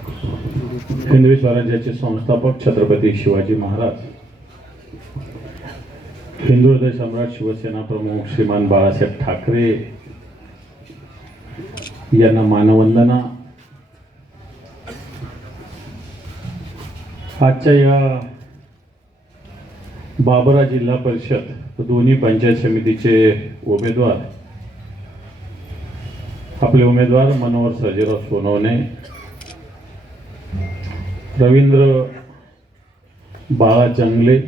हिंदवी स्वराज्याचे संस्थापक छत्रपती शिवाजी महाराज, हिंदू हृदय सम्राट शिवसेना प्रमुख श्रीमान बाळासाहेब ठाकरे यांना मानवंदना. आजच्या या बाबरा जिल्हा परिषद दोन्ही पंचायत समितीचे उमेदवार, आपले उमेदवार मनोहर सर्जेराव सोनवणे, रवींद्र बाळा जंगले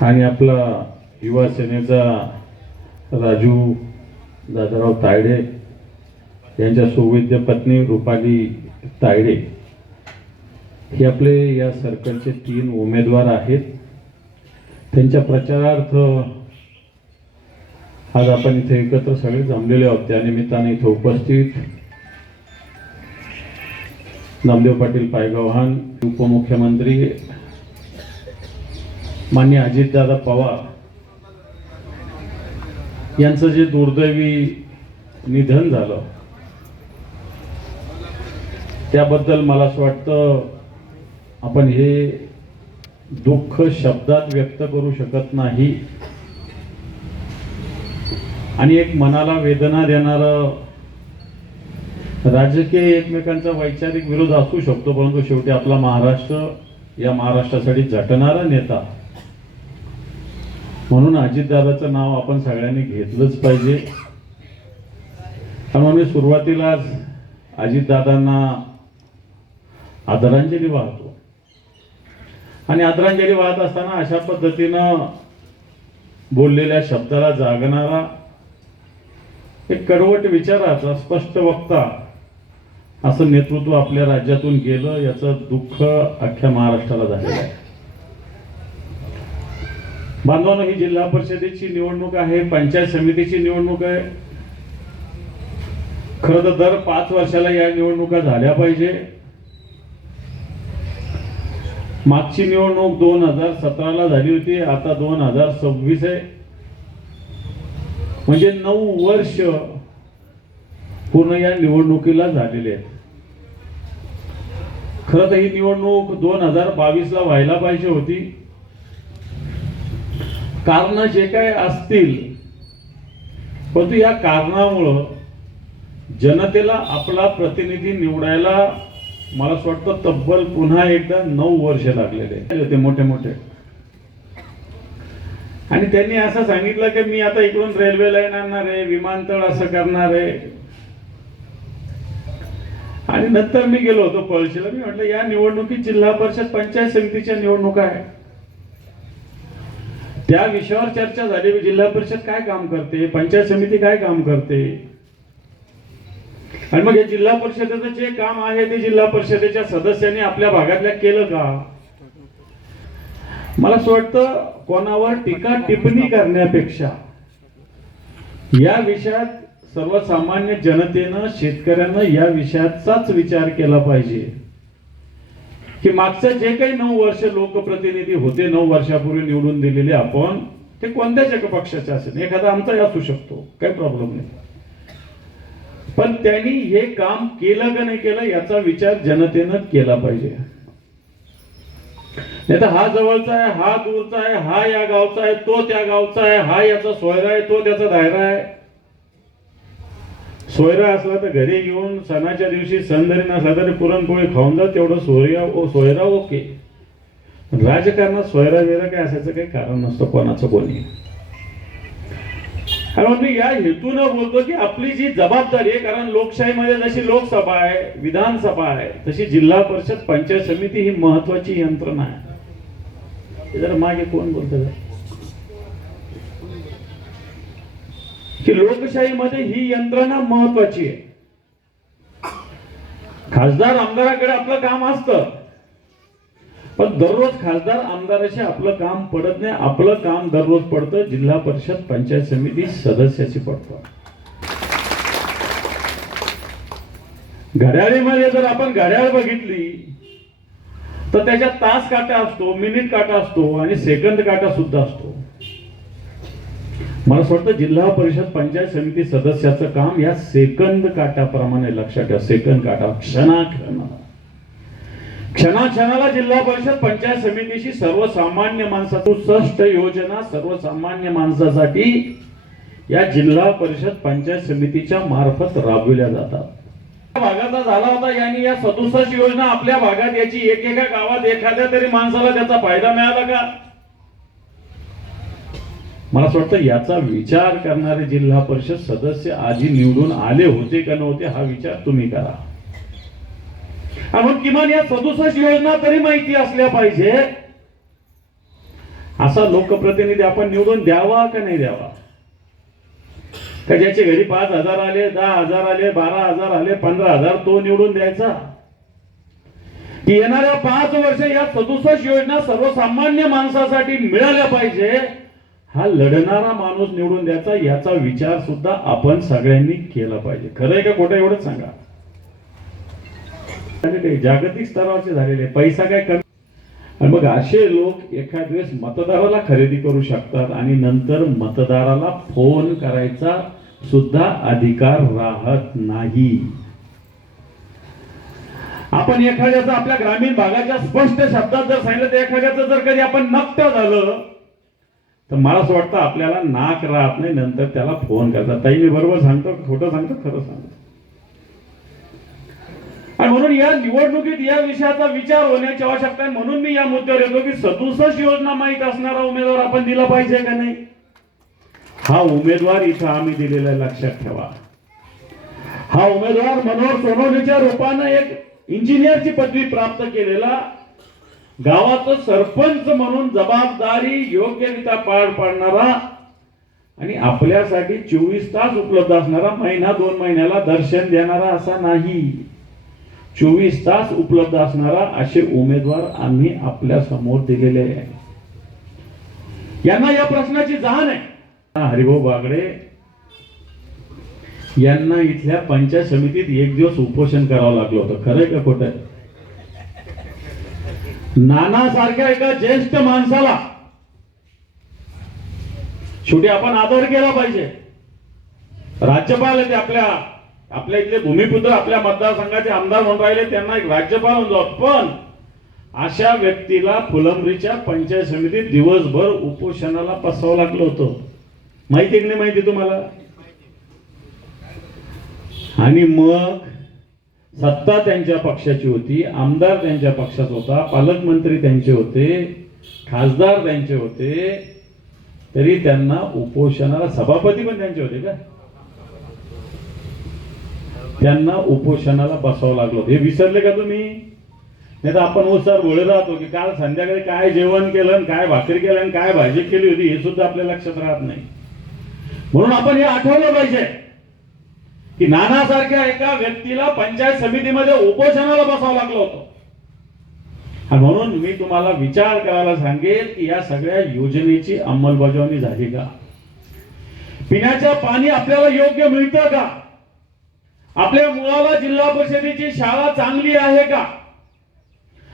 आणि आपला युवा सेनेचा राजू दादाराव तायडे यांच्या सुविद्य पत्नी रुपाली तायडे हे आपले या सर्कलचे 3 उमेदवार आहेत. त्यांच्या प्रचारार्थ आज आपण इथे एकत्र सगळे जमलेले आहोत. त्यानिमित्ताने इथे उपस्थित नामदेव पाटील पायगव्हाण, उपमुख्यमंत्री माननीय अजितदादा पवार यांचं जे दुर्दैवी निधन झालं त्याबद्दल मला असं वाटतं आपण हे दुःख शब्दात व्यक्त करू शकत नाही. आणि एक मनाला वेदना देणारं राजकीय एकमेकांचा वैचारिक विरोध असू शकतो, परंतु शेवटी आपला महाराष्ट्र, या महाराष्ट्रासाठी झटणारा नेता म्हणून अजितदादाचं नाव आपण सगळ्यांनी घेतलंच पाहिजे. त्यामुळे मी सुरुवातीलाच अजितदादांना आदरांजली वाहतो. आणि आदरांजली वाहत असताना अशा पद्धतीनं बोललेल्या शब्दाला जागणारा, एक कडवट विचाराचा स्पष्ट वक्ता असं नेतृत्व आपल्या राज्यातून गेलं, याचं दुःख अख्ख्या महाराष्ट्राला झालेलं आहे. बांधवांनो, ही जिल्हा परिषदेची निवडणूक आहे, पंचायत समितीची निवडणूक आहे. खरं तर दर 5 वर्षाला या निवडणुका झाल्या पाहिजे. मागची निवडणूक 2017ला झाली होती, आता 2026 आहे. म्हणजे 9 वर्ष पूर्ण या निवडणुकीला झालेले आहेत. खरं तर ही निवडणूक 2022ला व्हायला पाहिजे होती. कारण जे काय असतील, परंतु या कारणामुळं जनतेला आपला प्रतिनिधी निवडायला मला असं वाटतं तब्बल पुन्हा एकदा 9 वर्ष लागलेले होते मोठे मोठे. आणि त्यांनी असं सांगितलं की मी आता इकडून रेल्वे लाईन आणणार आहे, विमानतळ असं करणार आहे. आणि नंतर मी गेलो होतो पळशीला. मी म्हटलं या निवडणुकीत जिल्हा परिषद पंचायत समितीच्या निवडणुका आहे, त्या विषयावर चर्चा झाली. जिल्हा परिषद काय काम करते, पंचायत समिती काय काम करते, आणि मग या जिल्हा परिषदेचं जे काम आहे ते जिल्हा परिषदेच्या सदस्यांनी आपल्या भागातल्या केलं का. मला असं वाटतं कोणावर टीका टिप्पणी करण्यापेक्षा या विषयात सर्वसामान्य जनतेनं, शेतकऱ्यांना या विषयाचाच विचार केला पाहिजे की मागचं जे काही 9 वर्ष लोकप्रतिनिधी होते, 9 वर्षापूर्वी निवडून दिलेले आपण, ते कोणत्याच एका पक्षाचे असेल, एखादा आमचाही असू शकतो, काही प्रॉब्लेम नाही. पण त्यांनी हे काम केलं का नाही केलं याचा विचार जनतेनं केला पाहिजे. नाही तर हा जवळचा आहे, हा दूरचा आहे, हा या गावचा आहे, तो त्या गावचा आहे, हा याचा सोयरा आहे, तो त्याचा दायरा आहे. सोयरा असला तर घरी घेऊन सणाच्या दिवशी सण जरी नसला तरी पुरणपोळी खाऊन जा, तेवढं सोयरा ओके. राजकारणात सोयरा वेरा काय असायचं काही कारण नसतं कोणाचं कोणी. मी या हेतूनं बोलतो की आपली जी जबाबदारी आहे, कारण लोकशाहीमध्ये जशी लोकसभा आहे, विधानसभा आहे, तशी जिल्हा परिषद पंचायत समिती ही महत्वाची यंत्रणा आहे. जरा मागे कोण बोलतं की लोकशाहीमध्ये ही यंत्रणा महत्वाची आहे. खासदार आमदाराकडे आपलं काम असतं, पण दररोज खासदार आमदाराशी आपलं काम पडत नाही. आपलं काम दररोज पडतं जिल्हा परिषद पंचायत समिती सदस्याची पडतं. घड्याळीमध्ये जर आपण घड्याळ बघितली तर त्याच्यात तास काटा असतो, मिनिट काटा असतो आणि सेकंद काटा सुद्धा असतो. मला असं वाटतं जिल्हा परिषद पंचायत समिती सदस्याचं काम या सेकंद काटाप्रमाणे लक्षात ठेवा. सेकंद काटा, क्षणाक्षणाला जिल्हा परिषद पंचायत समितीशी सर्वसामान्य माणसाची 67 योजना सर्वसामान्य माणसासाठी या जिल्हा परिषद पंचायत समितीच्या मार्फत राबविल्या जातात. भागाचा झाला होता यांनी या 67 योजना आपल्या भागात याची एकेका गावात एखाद्या तरी माणसाला त्याचा फायदा मिळाला का? मला असं वाटतं याचा विचार करणारे जिल्हा परिषद सदस्य आधी निवडून आले होते का नव्हते हा विचार तुम्ही करा. आपण किमान या 67 योजना तरी माहिती असल्या पाहिजे. असा लोकप्रतिनिधी आपण निवडून द्यावा का नाही द्यावा? का ज्याचे घरी 5,000 आले, 10,000 आले, 12,000 आले, 15,000 तो निवडून द्यायचा? की येणाऱ्या 5 वर्ष या 67 योजना सर्वसामान्य माणसासाठी मिळाल्या पाहिजे, हा लढणारा माणूस निवडून द्यायचा, याचा विचार सुद्धा आपण सगळ्यांनी केला पाहिजे. खरंय का खोटं एवढंच सांगा. जागतिक स्तरावरचे झालेले पैसा काय कमी. आणि मग असे लोक एखाद वेळेस मतदाराला खरेदी करू शकतात आणि नंतर मतदाराला फोन करायचा सुद्धा अधिकार राहत नाही. आपण एखाद्याचं आपल्या ग्रामीण भागाच्या स्पष्ट शब्दात जर सांगितलं तर एखाद्याचं जर कधी आपण नक्ट झालं तर मला असं वाटतं आपल्याला नाक राहत नाही, नंतर त्याला फोन करतात. ताई मी बरोबर सांगतो खोटं सांगतो खरं सांगतो. आणि म्हणून या निवडणुकीत या विषयाचा विचार होण्याची आवश्यकता आहे. म्हणून मी या मुद्द्यावर येतो की 67 योजना माहित असणारा उमेदवार आपण दिला पाहिजे का नाही. हा उमेदवार इथं आम्ही दिलेला लक्षात ठेवा. हा उमेदवार मनोहर सोनवणेच्या रूपानं एक इंजिनियरची पदवी प्राप्त केलेला, गावाचं सरपंच म्हणून जबाबदारी योग्यरित्या पार पाडणारा आणि आपल्यासाठी 24 तास उपलब्ध असणारा, महिना 2 महिन्याला दर्शन देणारा असा नाही, 24 तास उपलब्ध असणारा असे उमेदवार आम्ही आपल्या समोर दिलेले आहे. यांना या प्रश्नाची जाण आहे. हरिभाऊ बागडे यांना इथल्या पंचायत समितीत एक दिवस उपोषण करावं लागलं होतं. खरंय का खोटं? नाना सारख्या एका ज्येष्ठ माणसाला शेवटी आपण आदर केला पाहिजे. राज्यपाल आहे ते आपल्या इथले भूमिपुत्र, आपल्या मतदारसंघाचे आमदार म्हणून राहिले, त्यांना एक राज्यपाल म्हणून जाऊ. पण अशा व्यक्तीला फुलंब्रीच्या पंचायत समितीत दिवसभर उपोषणाला बसावं लागलं होतं. माहिती की नाही माहिती तुम्हाला? आणि मग सत्ता त्यांच्या पक्षाची होती, आमदार त्यांच्या पक्षाचा होता, पालकमंत्री त्यांचे होते, खासदार त्यांचे होते, तरी त्यांना उपोषणाला सभापती पण त्यांचे होते का? त्यांना उपोषणाला बसावं लागलं. हे विसरले का तुम्ही? नाही तर आपण उसार बोलत राहतो की काल संध्याकाळी काय जेवण केलं, काय भाकरी केलं, काय भाजी केली होती, हे सुद्धा आपल्या लक्षात राहत नाही. म्हणून आपण हे आठवलं पाहिजे की नानासारख्या एका व्यक्तीला पंचायत समितीमध्ये उपोषणाला बसावं लागलं होतं. आणि म्हणून मी तुम्हाला विचार करायला सांगेल की या सगळ्या योजनेची अंमलबजावणी झाली का? पिण्याचं पाणी आपल्याला योग्य मिळतं का? आपल्या मुलाला जिल्हा परिषदेची शाळा चांगली आहे का?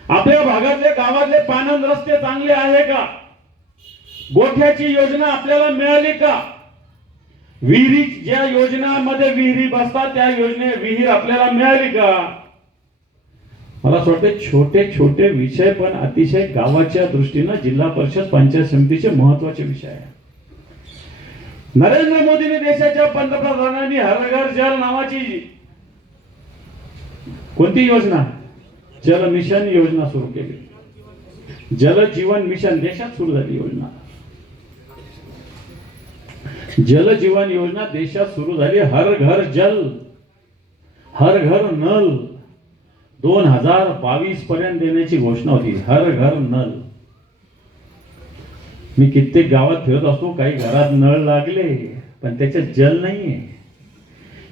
आपल्या भागातले गावातले पाणंद रस्ते चांगले आहे का? गोठ्याची योजना आपल्याला मिळाली का? विहिरी, ज्या योजनांमध्ये विहिरी बसतात त्या विहीर आपल्याला मिळाली का? मला असं वाटतं छोटे छोटे विषय पण अतिशय गावाच्या दृष्टीनं जिल्हा परिषद पंचायत समितीचे महत्वाचे विषय आहे. नरेंद्र मोदींनी देशाच्या पंतप्रधानांनी हर घर जल नावाची कोणती योजना, जल मिशन योजना सुरू केली. जल जीवन मिशन देशात सुरू झाली योजना. जल जीवन योजना देशात सुरू झाली. हर घर जल, हर घर नल 2022 पर्यंत देण्याची घोषणा होती. हर घर नल. मी कित्येक गावात फिरत असतो, काही घरात नळ लागले पण त्याच्यात जल नाहीये.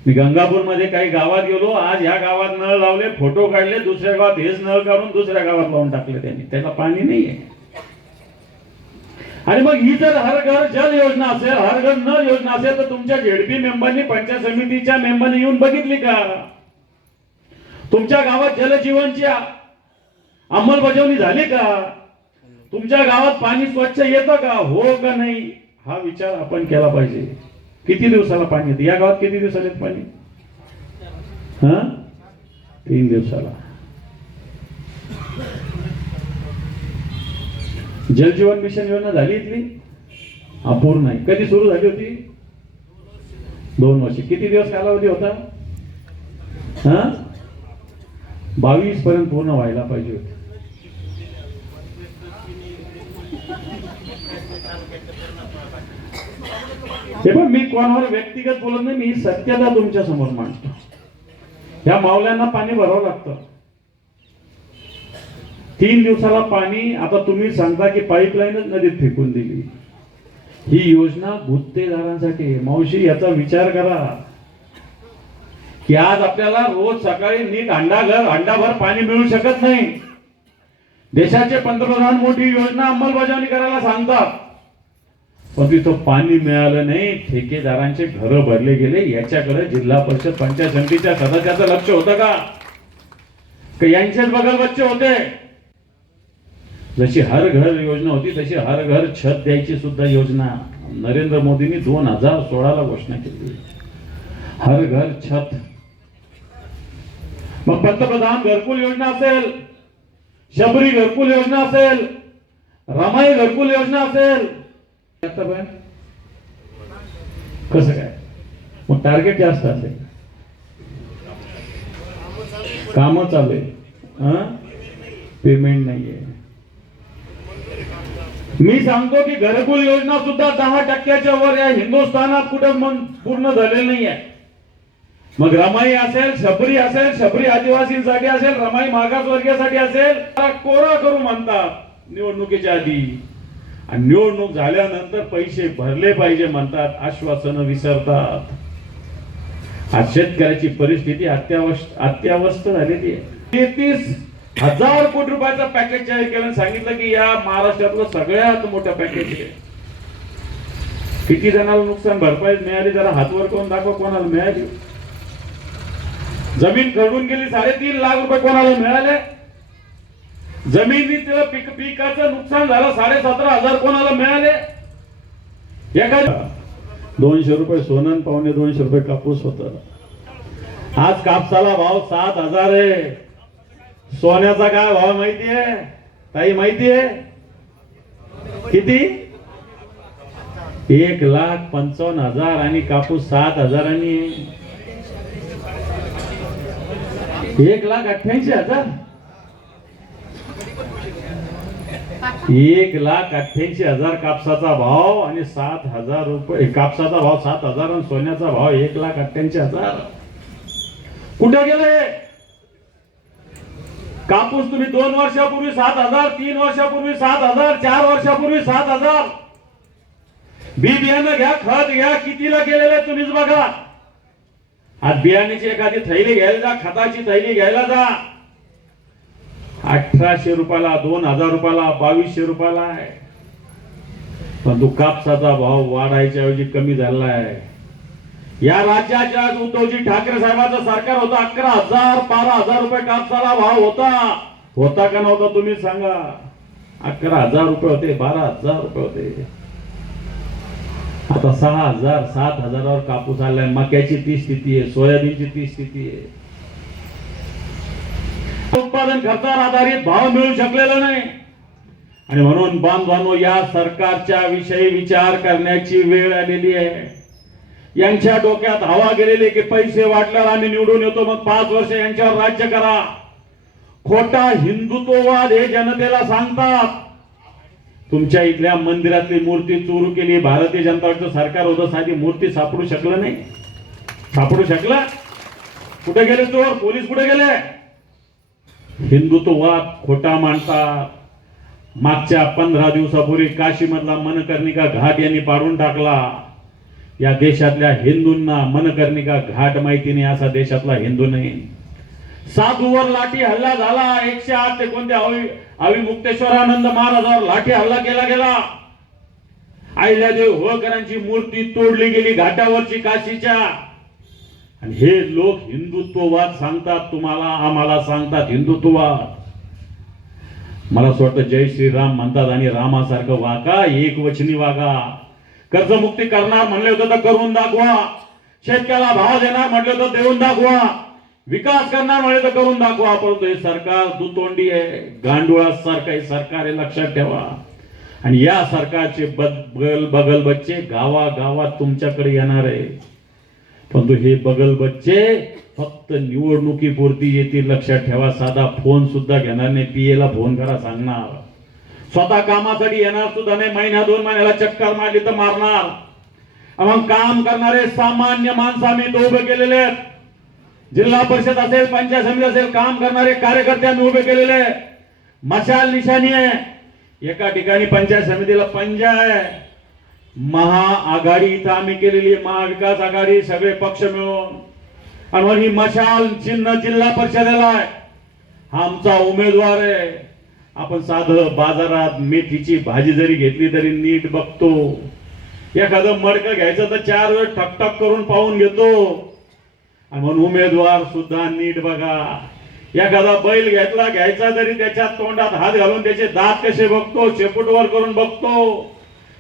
मी गंगापूर मध्ये काही गावात गेलो, आज ह्या गावात नळ लावले, फोटो काढले, दुसऱ्या गावात हेच नळ काढून दुसऱ्या गावात लावून टाकले त्यांनी, त्याला पाणी नाहीये. आणि मग ही जर हर घर जल योजना असेल, हर घर नळ योजना असेल, तर तुमच्या झेडपी मेंबरनी, पंचायत समितीच्या मेंबरनी येऊन बघितली का? तुमच्या गावात जलजीवनची अंमलबजावणी झाली का? तुमच्या गावात पाणी स्वच्छ येतं का? हो का नाही? हा विचार आपण केला पाहिजे. किती दिवसाला पाणी येते या गावात? किती दिवसाला येत पाणी? 3 दिवसाला. जलजीवन मिशन योजना झाली इथली? अपूर्ण आहे. कधी सुरू झाली होती? 2 वर्ष. किती दिवस कालावधी होता? 22 पर्यंत पूर्ण व्हायला पाहिजे होते. हे पण मी कोणावर व्यक्तिगत बोलत नाही, मी सत्यता तुमच्या समोर मांडतो. या मावल्यांना पाणी भरावं लागतं. 3 दिवसाला पाणी. आता तुम्ही सांगता की पाईपलाईनच नदीत फेकून दिली. ही योजना गुत्तेदारांसाठी. मावशी याचा विचार करा की आज आपल्याला रोज सकाळी नीट अंडाभर पाणी मिळू शकत नाही. देशाचे पंतप्रधान मोठी योजना अंमलबजावणी करायला सांगतात, पण तिथं पाणी मिळालं नाही. ठेकेदारांचे घर भरले गेले. याच्याकडे जिल्हा परिषद पंचायत समितीच्या सदस्याचं लक्ष होतं का? यांचेच बगल बच्चे होते. जशी हर घर योजना होती तशी हर घर छत द्यायची सुद्धा योजना नरेंद्र मोदींनी 2016ला घोषणा केली. हर घर छत. मग पंतप्रधान घरकुल योजना असेल, शबरी घरकुल योजना असेल, रमाई घरकुल योजना असेल, कसं काय? मग टार्गेट जास्त असेल, काम चालू आहे, पेमेंट नाहीये. मी सांगतो की घरकुल योजना सुद्धा 10% वर या हिंदुस्थानात कुठे पूर्ण झालेली नाहीये. मग रमाई असेल, शबरी असेल, शबरी आदिवासींसाठी असेल, रमाई मागासवर्गीयासाठी असेल, कोरा करू म्हणतात निवडणुकीच्या आधी, आणि निवडणूक झाल्यानंतर पैसे भरले पाहिजे म्हणतात, आश्वासनं विसरतात. आज शेतकऱ्याची परिस्थिती अत्यावस्थ झालेली आहे. 33,000 कोटी रुपयाचा पॅकेज जाहीर केलं, सांगितलं की या महाराष्ट्रातलं सगळ्यात मोठं पॅकेज आहे. किती जणांना नुकसान भरपाई मिळाली? जरा हातवर करून दाखवा कोणाला मिळाली. जमीन खरडून गेली, 3.5 लाख रुपये कोणाला मिळाले? जमिनीचं पिकाचं नुकसान झालं, 17,500 कोणाला मिळाले? एखाद्या 200 रुपये सोनं, 250 रुपये कापूस होता. आज कापसाला भाव 7,000 आहे. सोन्याचा काय भाव माहितीये ताई? माहितीये किती? 1,55,000 आणि कापूस 7,000. 1,88,000. 1,88,000 कापसाचा भाव आणि 7,000 रुपये. कापसाचा भाव 7,000 आणि सोन्याचा भाव 1,88,000. कुठे गेले? कापूस तुम्ही 2 वर्षापूर्वी 7,000, 3 वर्षापूर्वी 7,000, 4 वर्षापूर्वी 7,000. बी बियाणं घ्या, खत घ्या, कितीला गेलेले तुम्हीच बघा. आज बियाण्याची एखादी थैली घ्यायला जा, खताची थैली घ्यायला जा, 1,800 रुपयाला, 2,000 रुपयाला, 2,200 रुपयाला आहे. पण तो कापसाचा भाव वाढायच्या ऐवजी कमी झाला आहे. या राज्याच्या उद्धवजी ठाकरे साहेबांचं सरकार होतं, 11,000 12,000 रुपये कापसाला भाव होता का नव्हता? तुम्ही सांगा. 11,000 रुपये होते, 12,000 रुपये होते. आता 6,000 7,000 कापूस आलाय. मक्याची ती स्थिती आहे, सोयाबीनची ती स्थिती आहे. उत्पादन खर्चावर आधारित भाव मिळू शकलेला नाही. आणि म्हणून बांधवांनो, या सरकारच्या विषयी विचार करण्याची वेळ आलेली आहे. यांच्या डोक्यात हवा गेलेली की पैसे वाटल्यावर आम्ही निवडून येतो, मग 5 वर्ष यांच्यावर राज्य करा. खोटा हिंदुत्ववाद हे जनतेला सांगतात. तुमच्या इथल्या मंदिरातली मूर्ती चोरू केली, भारतीय जनता पार्टीचं सरकार होतं, साधी मूर्ती सापडू शकलं नाही. सापडू शकला? कुठे गेले चोर? पोलीस कुठे गेले? हिंदुत्ववाद खोटा मांडतात. मागच्या 15 दिवसापूर्वी काशीमधला मनकर्णिका घाट यांनी पाडून टाकला. या देशातल्या हिंदूंना मनकर्णिका घाट माहिती नाही, असा देशातला हिंदू नाही. साधूवर लाठी हल्ला झाला. 108 ते कोणत्या अवी मुक्तेश्वरानंद महाराजावर लाठी हल्ला केला गेला. अहिल्यादेवी होळकरांची मूर्ती तोडली गेली घाटावरची काशीच्या. आणि हे लोक हिंदुत्ववाद सांगतात, तुम्हाला आम्हाला सांगतात हिंदुत्ववाद. मला असं वाटतं जय श्रीराम म्हणतात आणि रामासारखं वागा, एकवचनी वागा. कर्जमुक्ती करणार म्हणले होते तर करून दाखवा, शेतकऱ्याला भाव देणार म्हटले तर देऊन दाखवा, विकास करणार म्हणले तर करून दाखवा. परंतु हे सरकार दुतोंडी आहे, गांडुळासारखं हे सरकार आहे, लक्षात ठेवा. आणि या सरकारचे बगल बच्चे गावागावात तुमच्याकडे येणार आहे. परंतु हे बगल बच्चे फक्त निवडणुकीपुरती येतील, लक्षात ठेवा. साधा फोन सुद्धा घेणार नाही, पीएला फोन करा सांगणार, स्वतः कामासाठी येणार सुद्धा नाही. महिन्या 2 महिन्याला चक्कर मारली तर मारणार. मग काम करणारे सामान्य माणसं आम्ही इथं उभे केलेले आहेत. जिल्हा परिषद असेल, पंचायत समिती असेल, काम करणारे कार्यकर्ते आम्ही उभे केलेले. मशाल निशाणी आहे. एका ठिकाणी पंचायत समितीला पंजा आहे. महाआघाडी इथं आम्ही केलेली, महाविकास आघाडी, सगळे पक्ष मिळून. आणि ही मशाल चिन्ह जिल्हा परिषदेला आहे. हा आमचा उमेदवार आहे. आपण साधं बाजारात मेथीची भाजी जरी घेतली तरी नीट बघतो. एखादं मडकं घ्यायचं तर 4 वेळ ठकठक करून पाहून घेतो. आणि म्हणून उमेदवार सुद्धा नीट बघा. एखादा बैल घ्यायचा तरी त्याच्या तोंडात हात घालून त्याचे दात कसे बघतो, शेपूटवर करून बघतो.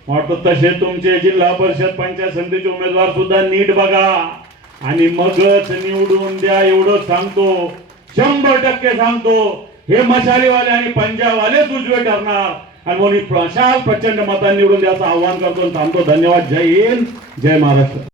वाटतं तसे तुमचे जिल्हा परिषद पंचायत समितीचे उमेदवार सुद्धा नीट बघा आणि मगच निवडून द्या. एवढं सांगतो, 100% सांगतो. हे मशालीवाले आणि पंजावालेच उजवे ठरणार. आणि म्हणून प्रशाल प्रचंड मतांनी निवडून द्यायचं आव्हान करतो. थांबतो. धन्यवाद. जय हिंद, जय महाराष्ट्र.